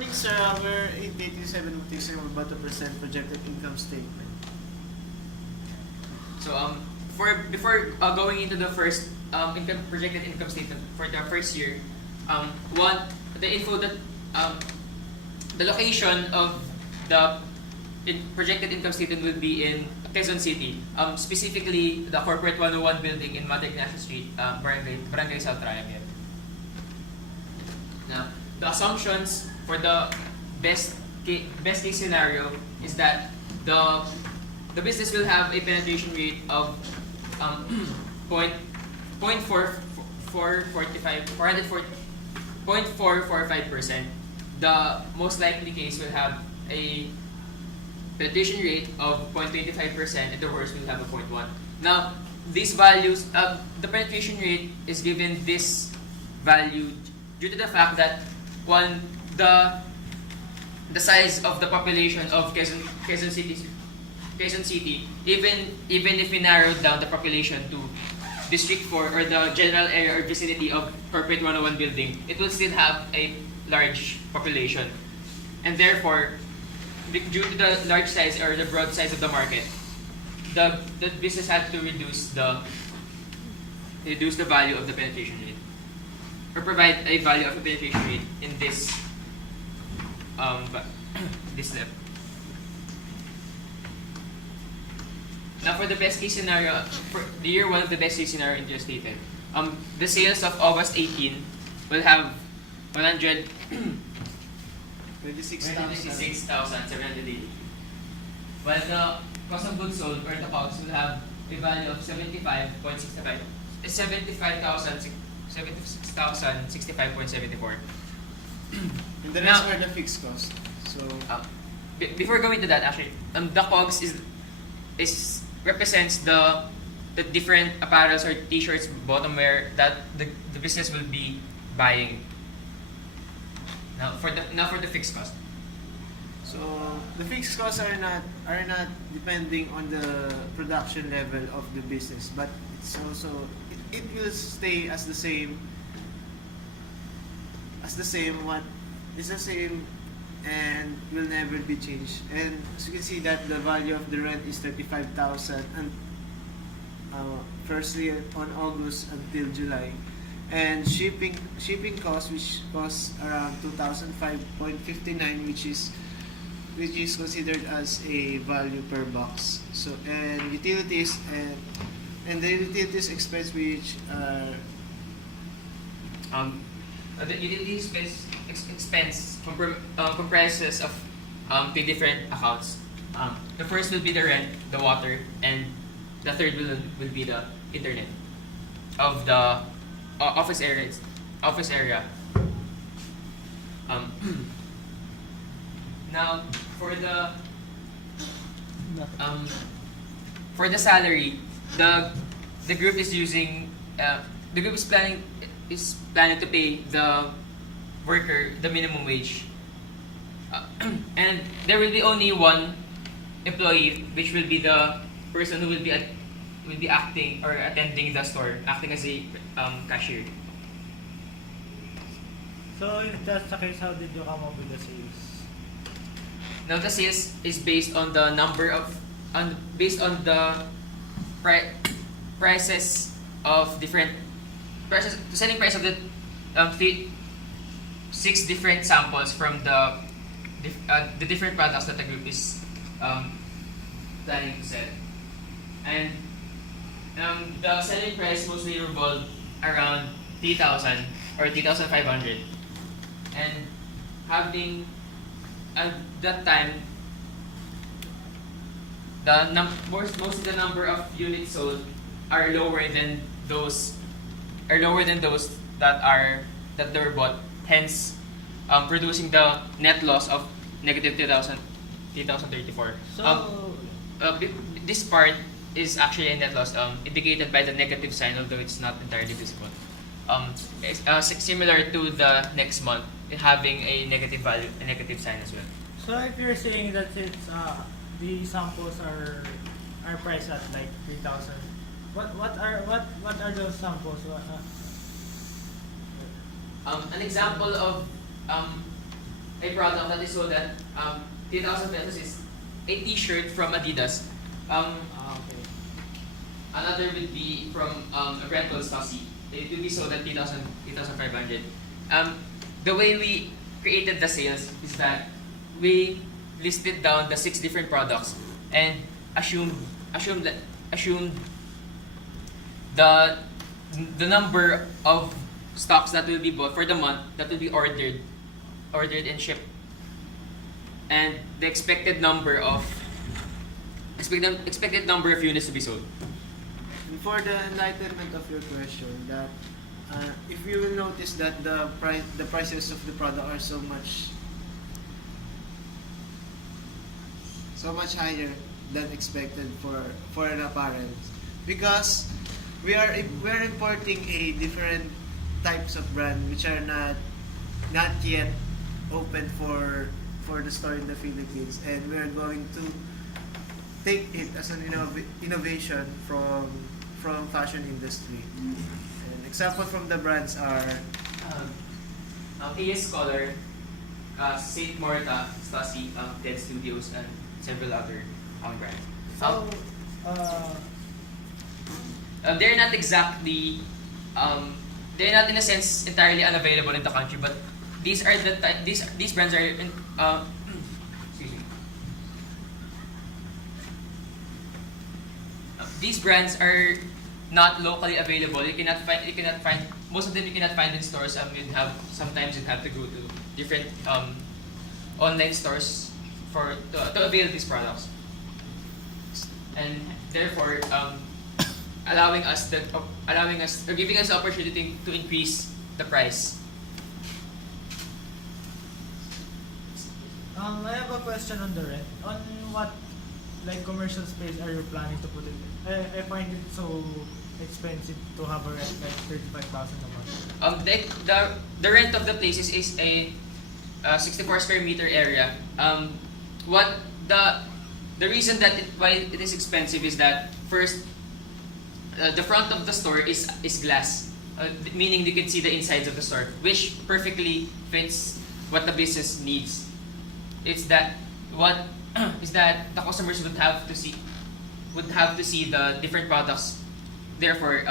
morning, sir. We're 887 sir. We're about to present projected income statement. So before going into the first projected income statement for the first year, the info that the location of the projected income statement will be in Quezon City, specifically the Corporate 101 building in Mata Ignacio Street, Barangay South Triangle. Now, the assumptions for the best case scenario is that the business will have a penetration rate of 0.445%. The most likely case will have a penetration rate of 0.25%, and the worst will have a 0.1. Now, these values, the penetration rate is given this value due to the fact that the size of the population of Quezon City, even if we narrowed down the population to District 4 or the general area or vicinity of Corporate 101 building, it will still have a large population. And therefore, due to the large size or the broad size of the market, the business had to reduce the value of the penetration rate, or provide a value of the penetration rate in this this step. Now, for the best case scenario, for the year 1 of the best case scenario stated, the sales of August 18 will have 126,780, while the cost of goods sold or the COGS will have a value of 76,065.74. And the rest are the fixed cost. So, before going to that, actually, the COGS is represents the different apparels or t-shirts, bottom wear that the business will be buying. Now for the fixed cost. so the fixed costs are not depending on the production level of the business, but it's also it will stay as the same. It's the same and will never be changed. And as you can see that the value of the rent is 35,000 and firstly on August until July, and shipping costs, which costs around 2,005.59, which is considered as a value per box. So, and utilities and the utilities expense, which are the utilities expense comprises of two different accounts. The first will be the rent, the water, and the third will be the internet of the office area. Now for the salary, the group is planning to pay the worker the minimum wage, and there will be only one employee, which will be the person who will be acting or attending the store, acting as a cashier. So if that's the case, how did you come up with the sales? Now the sales is based on the prices of different prices, selling price of the 6 different samples from the different products that the group is planning to sell. And the selling price mostly revolved around 3,000 or 3,500. And having at that time, mostly the number of units sold are lower than those that were bought, hence producing the net loss of negative 2,034. So This part is actually a net loss, indicated by the negative sign, although it's not entirely visible. It's, similar to the next month, having a negative value, a negative sign as well. So if you're saying that it's the samples are priced at like 3,000, what are those samples? An example of a product that is sold at 3,000 pesos is a T-shirt from Adidas. Okay. Another would be from a brand called Stussy. It will be sold at 3,500. The way we created the sales is that we listed down the 6 different products and assumed the number of stocks that will be bought for the month that will be ordered and shipped, and the expected number of units to be sold. And for the enlightenment of your question, that if you will notice that the prices of the product are so much higher than expected for an apparel, because we are importing a different types of brand which are not yet open for the store in the Philippines, and we are going to take it as an innovation from fashion industry. And example from the brands are AS Scholar, Saint Morta, Stussy, Dead Studios, and several other brands. So, They're not exactly, they're not in a sense entirely unavailable in the country, but these are these brands are excuse me. These brands are not locally available. You cannot find most of them. You cannot find in stores. Sometimes you'd have to go to different online stores to avail these products, and therefore giving us the opportunity to increase the price. I have a question on the rent. On what commercial space are you planning to put it? I find it so expensive to have a rent like 35,000 a month. The rent of the places is a 64 square meter area. What the reason that why it is expensive is that first, the front of the store is glass, meaning you can see the insides of the store, which perfectly fits what the business needs. It's that what is that the customers would have to see the different products, therefore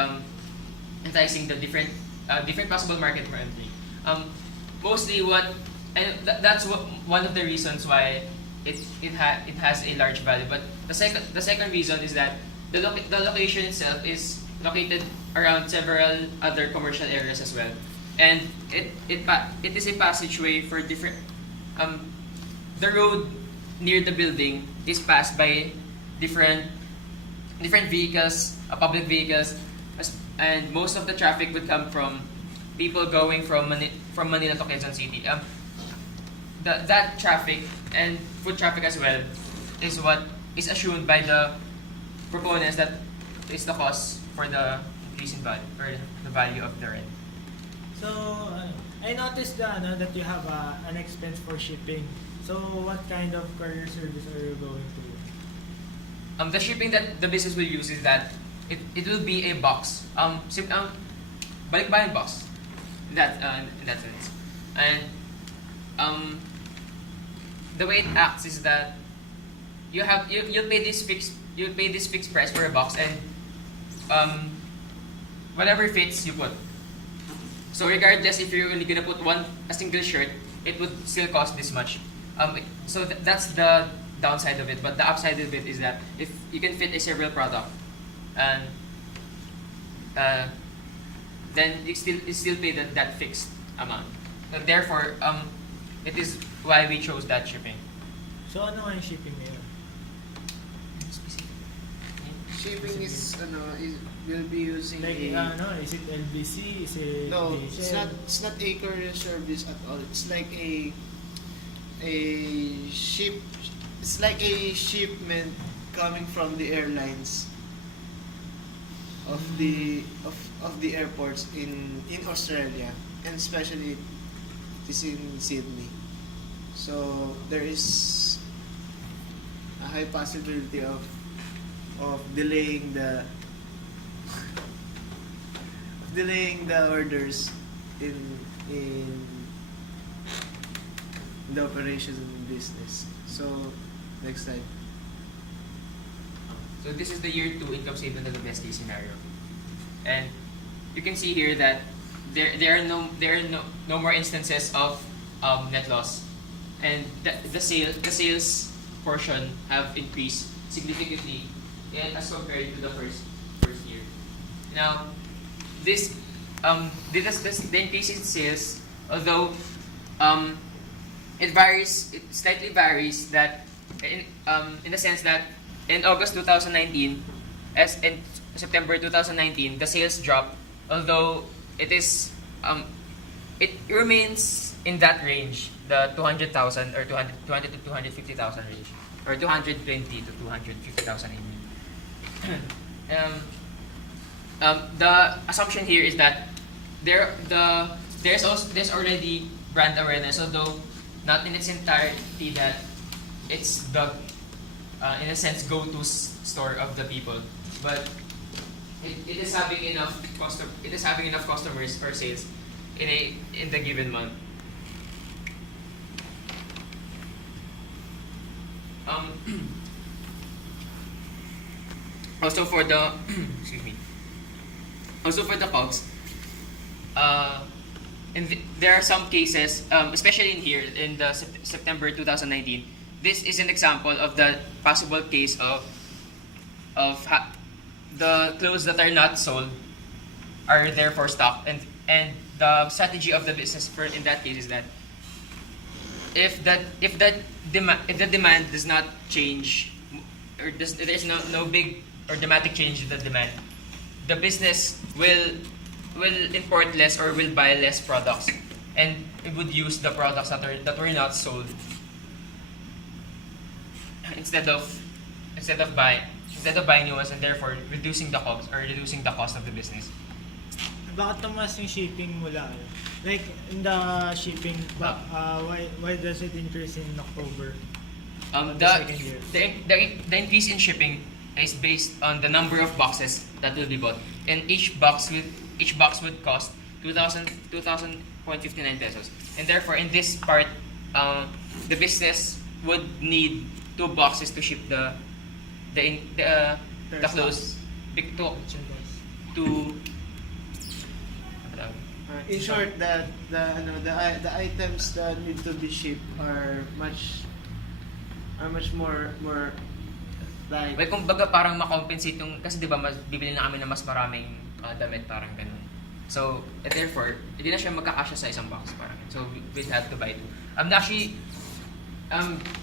enticing the different possible market for entry. Mostly that's one of the reasons why it has a large value. But the second reason is that the location itself is located around several other commercial areas as well, and it is a passageway for different. The road near the building is passed by different vehicles, public vehicles, and most of the traffic would come from people going from Manila to Quezon City. That traffic and foot traffic as well is what is assumed by the proponents that is the cause for the increase in value or the value of the rent. So, I noticed that you have an expense for shipping. So, what kind of courier service are you going to? The shipping that the business will use is that it will be a box. Balikbayan box. In that sense. And the way it acts is that you'll pay this fixed price for a box, and whatever fits you put. So regardless if you're only gonna put a single shirt, it would still cost this much. So that's the downside of it. But the upside of it is that if you can fit a several product, and then you still pay that fixed amount. So therefore, it is why we chose that shipping. So, ano ang shipping ngayon? shipping is will be using Like, is it LBC? Is it no, DHL? it's not a courier service at all. It's like a shipment coming from the airlines of the airports in Australia, and especially it is in Sydney. So there is a high possibility of delaying the the operations of the business. So, next slide. So this is the year 2 income statement of the best case scenario. And you can see here that there are no more instances of net loss. And the sales portion have increased significantly as compared to the first year. Now, the increase in sales, although it slightly varies that in the sense that in August 2019, as in September 2019, the sales dropped, although it remains in that range, the 200,000 or 200 to 250,000 range, or 220 to 250,000 the assumption here is that there's already brand awareness, although not in its entirety that it's the in a sense go-to store of the people, but it is having enough customers or sales in the given month. Also for the excuse me. Also for the COGS, there are some cases, especially in here in the September 2019. This is an example of the possible case of the clothes that are not sold are there for stock, and the strategy of the business in that case is that if the demand does not change, or there's no big or dramatic change in the demand, the business will import less or will buy less products, and it would use the products that were not sold instead of buying new ones, and therefore reducing the COGS or reducing the cost of the business. Bakit tumaas yung shipping mula? Like, in the shipping, why does it increase in October? The increase in shipping is based on the number of boxes that will be bought, and each box would cost 2,000.59 pesos, and therefore in this part, the business would need 2 boxes to ship the clothes to In short, the items that need to be shipped are much more like. well, kumbaga parang makompensate yung, kasi 'di ba bibili na kami ng mas maraming damit, parang ganun. So, therefore, hindi na siya magkakasya sa isang box, parang. So, we'd have to buy 2. Actually,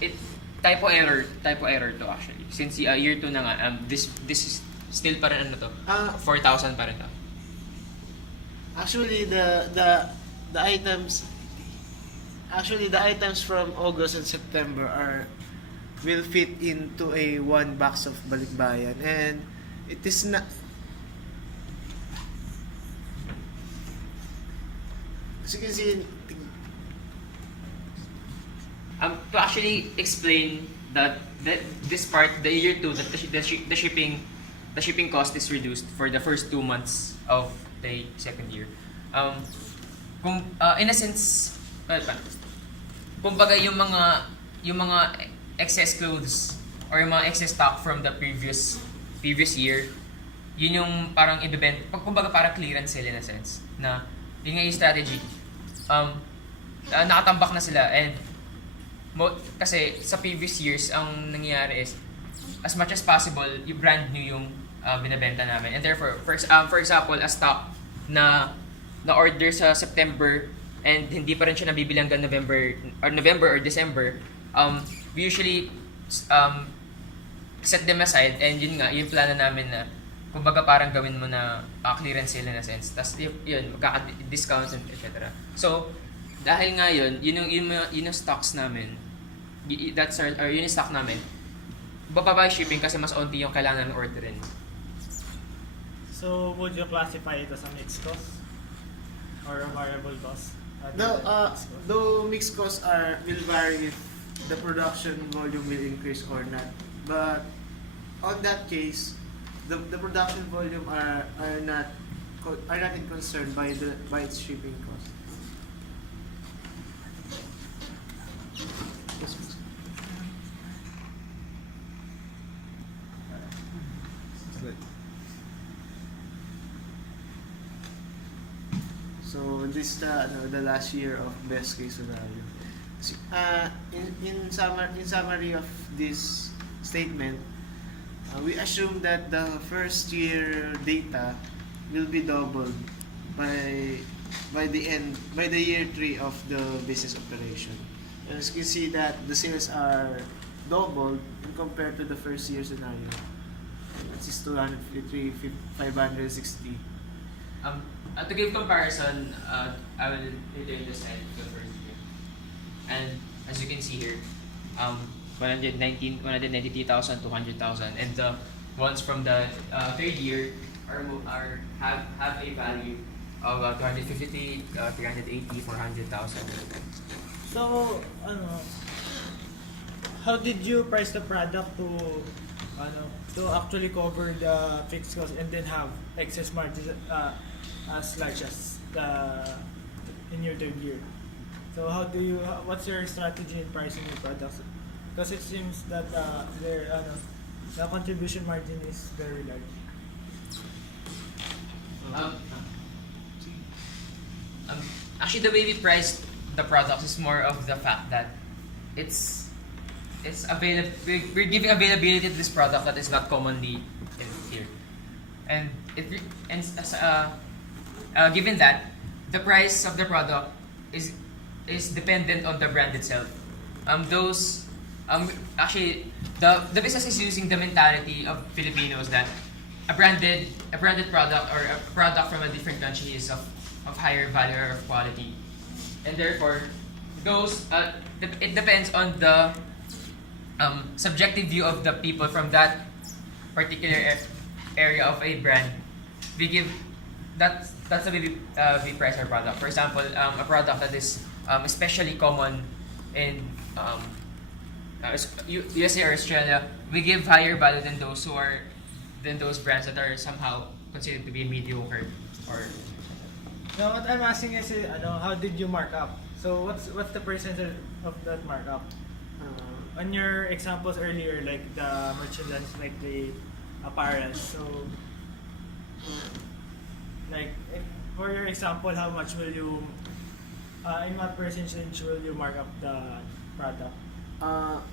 it typo error to actually. Since year 2 na nga, this is still pa rin 4,000 pa rin to. Actually, the items from August and September will fit into a 1 box of balikbayan, and it is not. As you can see, To actually explain that this part, the year 2, that the shipping cost is reduced for the first 2 months of the second year. In a sense, kumbaga yung mga excess clothes or yung mga excess stock from the previous year, yun yung parang ibebenta, kumbaga parang clearance sale in a sense, na yun nga yung strategy. Nakatambak na sila, and kasi sa previous years ang nangyayari is as much as possible yung brand new yung binebenta namin, and therefore for example a stock na order sa September and hindi pa rin siya nabibili hanggang November or December, we usually set them aside, and yun nga yung plano namin na kumbaga parang gawin mo na clearance sale in a sense, tas yun magkaka-discounts and etc. So dahil nga yun yung stocks namin, yun yung stock namin, bababa shipping kasi mas onti yung kailangan namin orderin. So, would you classify it as a mixed cost or a variable cost? Though mixed costs will vary if the production volume will increase or not. But on that case, the production volume are not in concern by its shipping cost. this is the the last year of best case scenario. In summary of this statement, we assume that the first year data will be doubled by the year 3 of the business operation. As you can see that the sales are doubled compared to the first year scenario. This is 253, 560. To give comparison, I will return the slide to the first year. And as you can see here, 193,000, 200,000, and the ones from the third year have a value of 250, 380, 400,000. So, how did you price the product to actually cover the fixed cost and then have excess margins as large as in your third year? So what's your strategy in pricing your products? Because it seems that the contribution margin is very large. Actually, the way we price the products is more of the fact that it's available. We're giving availability to this product that is not commonly in here, and given that the price of the product is dependent on the brand itself. Actually, the business is using the mentality of Filipinos that a branded product or a product from a different country is of higher value or of quality, and therefore it depends on the subjective view of the people from that particular area of a brand. We give that's the way we price our product. For example, a product that is especially common in USA or Australia, we give higher value than those brands that are somehow considered to be mediocre. Or Now, what I'm asking is, how did you mark up? So, what's the percentage of that markup? On your examples earlier, like the merchandise, like the apparel. So, for your example, how much will you, in what percentage will you mark up the product?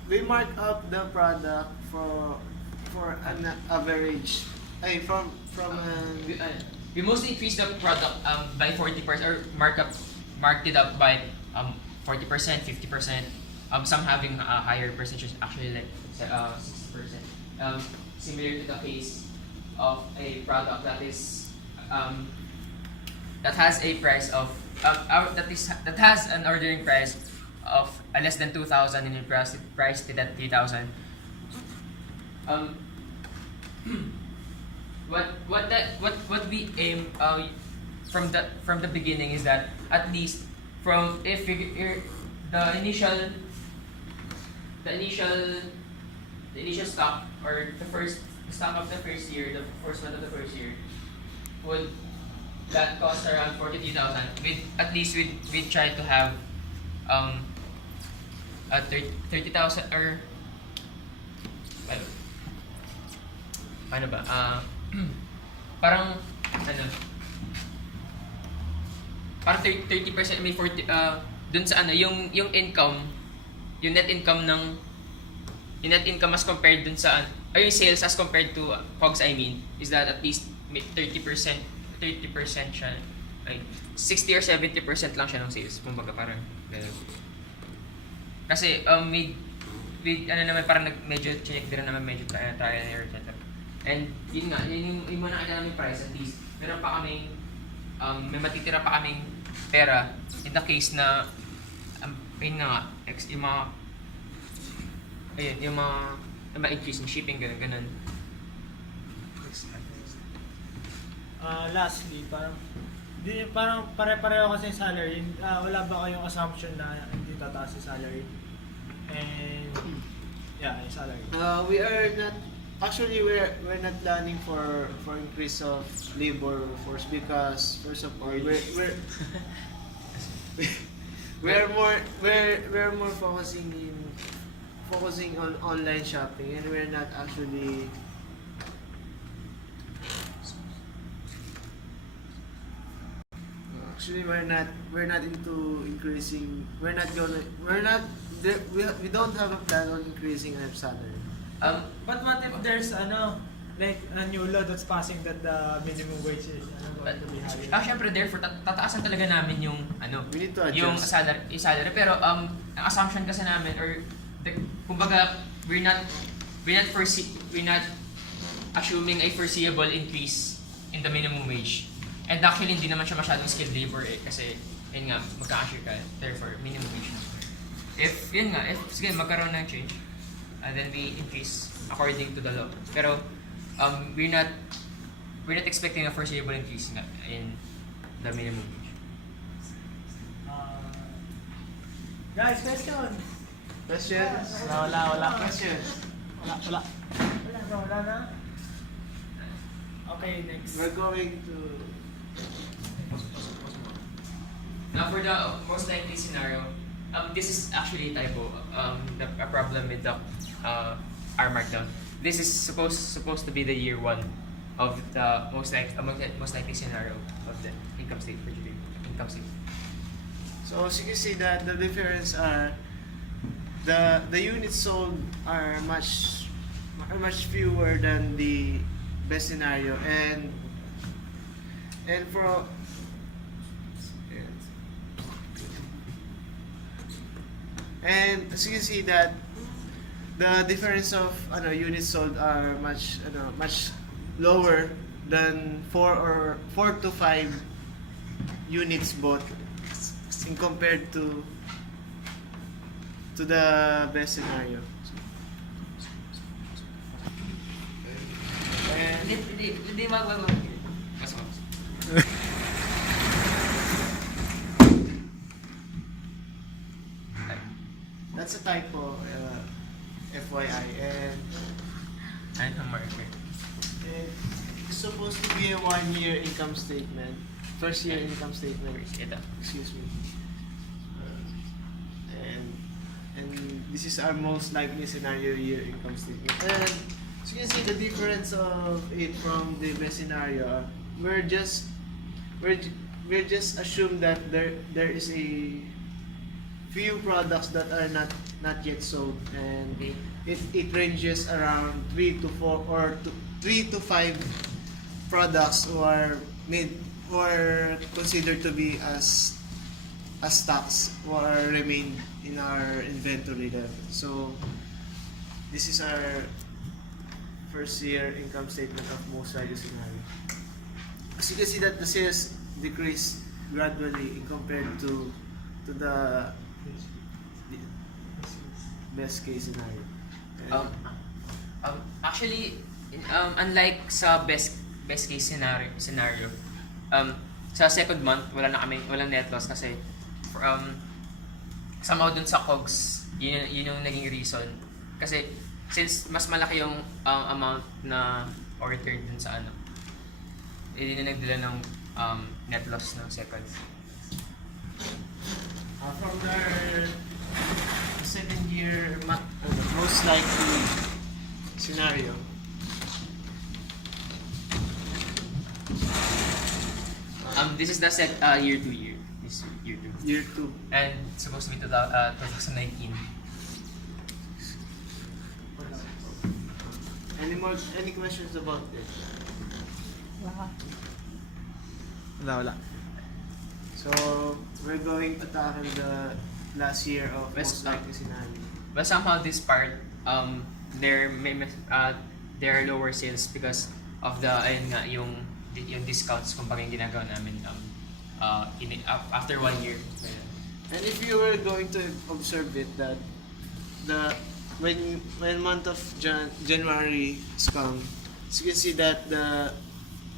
We mark up the product for an average. we mostly increase the product by 40% or marked it up by 40%, 50%. Some having higher percentages, actually like 60%. Similar to the case of a product that is that has a price of that has an ordering price of less than 2,000 and priced it at 3,000. What we aim from the beginning is that at least from if the initial stock or the first stock of the first year, the first month of the first year would that cost around 43,000. At least we try to have 30,000 or ano ba? Parang 30% may 40 dun sa yung income, yung net income as compared dun sa or yung sales as compared to COGS, I mean, is that at least 30% siya, like 60 or 70% lang siya ng sales, kumbaga parang kasi naman parang medyo check din naman, medyo trial and error, etc. And yun nga, yung muna nakita namin price, at least meron pa kaming may matitira pa kaming pera in the case na yung mga increase in shipping, ganun. Lastly, parang pare-pareho kasi yung salary. Wala ba kayong assumption na hindi tataas yung salary? And yung salary. We're not planning for increase of labor force because first of all we're more focusing on online shopping, and we're not actually Actually, we're not into increasing. We don't have a plan on increasing our salary. But what if there's like a new law that's passing that the minimum wage is going to be higher? Syempre, therefore, tataasan talaga namin yung, We need to adjust. yung salary. Pero, ang assumption kasi namin, or, kumbaga, we're not assuming a foreseeable increase in the minimum wage. And actually, hindi naman siya masyadong skilled labor kasi, yun nga, magka-assure ka, therefore, minimum wage na. If sige, magkaroon ng change, then we increase according to the law. Pero, we're not expecting a foreseeable increase in the minimum wage. Guys, question! Questions? Wala. Questions? Wala na? Okay, next. We're going to. Now, for the most likely scenario, this is actually a typo. A problem with the R markdown. This is supposed to be the year one of the most likely scenario of the income statement. So as you can see that the difference are the units sold are much fewer than the best scenario, and for and as you can see that the difference of units sold are much lower than 4 to 5 units bought in compared to the best scenario. And Hindi magbago. that's a typo, FYI, and Ano marker? it's supposed to be a 1-year income statement, first year income statement. Ito. Excuse me. And this is our most likely scenario year income statement. And so you can see the difference of it from the best scenario. We're just assume that there is a few products that are not yet sold, and it ranges around 3 to 4 or 3 to 5 products who are considered to be as stocks or remain in our inventory level. So this is our first year income statement of most likely scenario. As you can see that the sales decrease gradually compared to the best case scenario. And Actually, unlike sa best case scenario, sa second month walang net loss kasi somehow dun sa COGS, yun yung naging reason. Kasi since mas malaki yung amount na ordered dun sa yun yung nagdala ng net loss ng second. from our 7-year most likely scenario, This is the year 2 year. This year 2. year 2. And supposed to be 2019. Any questions about this? Wala. So we're going to tackle the last year of most likely scenario. But somehow this part, there are lower sales because of the yung discounts kumbaga yung ginagawa namin after 1 year. And if you were going to observe it, that when month of January is come, so you can see that the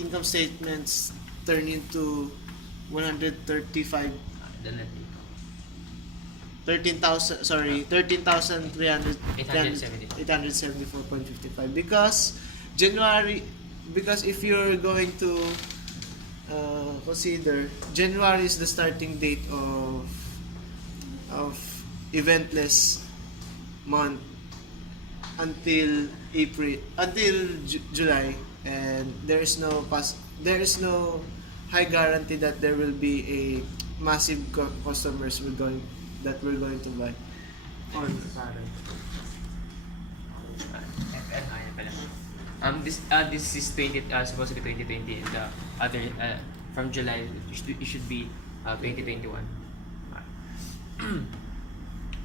income statements turn into 135 13,874.55 because if you're going to consider January is the starting date of eventless month until July, and there is no high guarantee that there will be a massive customers that we're going to buy on the product. This is supposed to be 2020, and the other from July it should be 2021.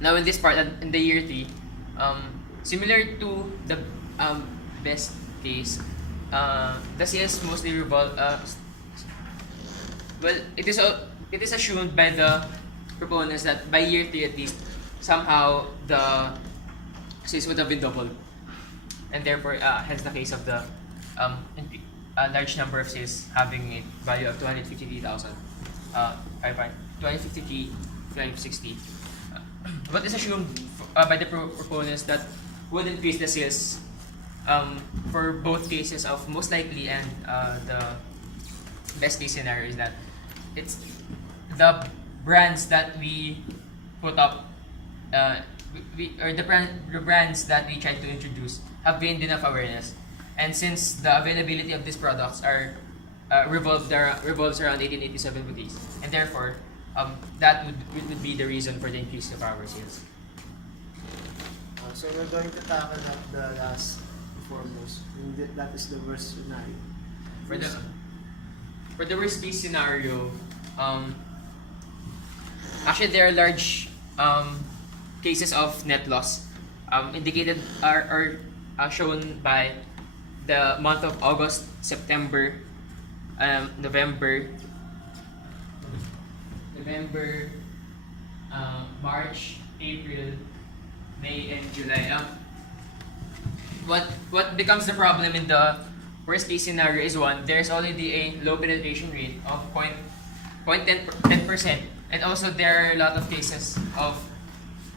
Now in this part, in the year 3, similar to the best case, the sales mostly revolve. Well, it is assumed by the proponents that by year 3 at least, somehow the sales would have been doubled, and therefore, hence the case of the a large number of sales having a value of 253,000, 253,560. What is assumed by the proponents that would increase the sales for both cases of most likely and the best case scenario is that it's the brands that we put up, the brands that we try to introduce have gained enough awareness, and since the availability of these products are revolves around 1887 boutique, and therefore that would be the reason for the increase of our sales. So we're going to tackle up the last foremost, and that is the worst scenario. For the worst case scenario, actually there are large cases of net loss, indicated are shown by the month of August, September, November, March, April, May, and July. What becomes the problem in the worst case scenario is, one, there's already a low penetration rate of 0.10%, and also there are a lot of cases of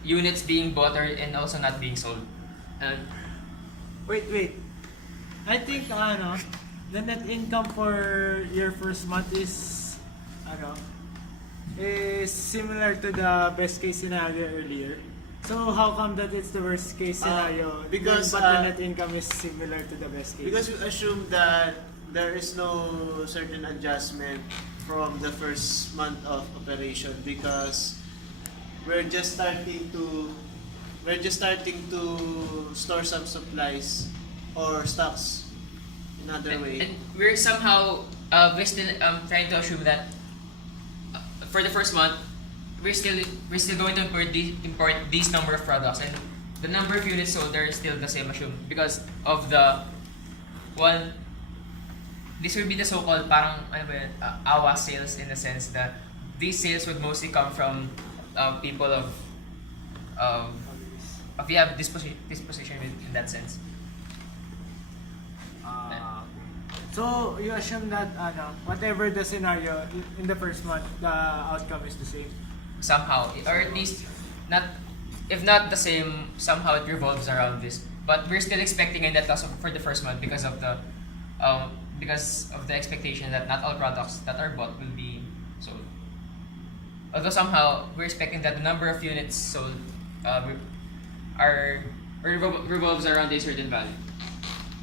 units being bought and also not being sold. Wait. I think the net income for your first month is similar to the best case scenario earlier. So how come that it's the worst case scenario? Because, but the net income is similar to the best case. Because we assume that there is no certain adjustment from the first month of operation, because we're just starting to store some supplies or stocks in other way. And we're somehow we're still trying to assume that for the first month we're still going to import these number of products, and the number of units sold are still the same assumed because of the one. This would be the so-called parang awa sales, in the sense that these sales would mostly come from people of we have disposition in that sense. So you assume that whatever the scenario in the first month, the outcome is the same. Somehow, or at least not, if not the same, somehow it revolves around this. But we're still expecting a net loss for the first month because of the expectation that not all products that are bought will be sold. Although somehow we're expecting that the number of units sold revolves around a certain value.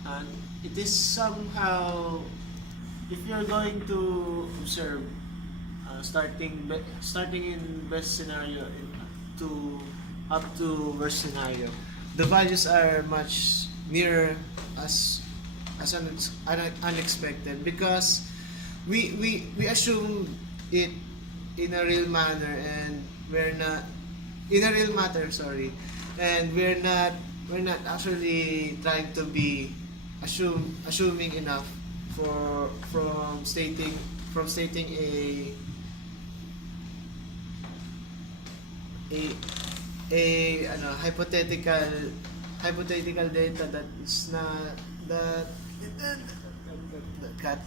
And it is somehow, if you're going to observe, starting in best scenario up to worst scenario, the values are much nearer as unexpected, because we assume it in a real manner, and we're not actually trying to be assuming enough from stating a hypothetical data that is not that cut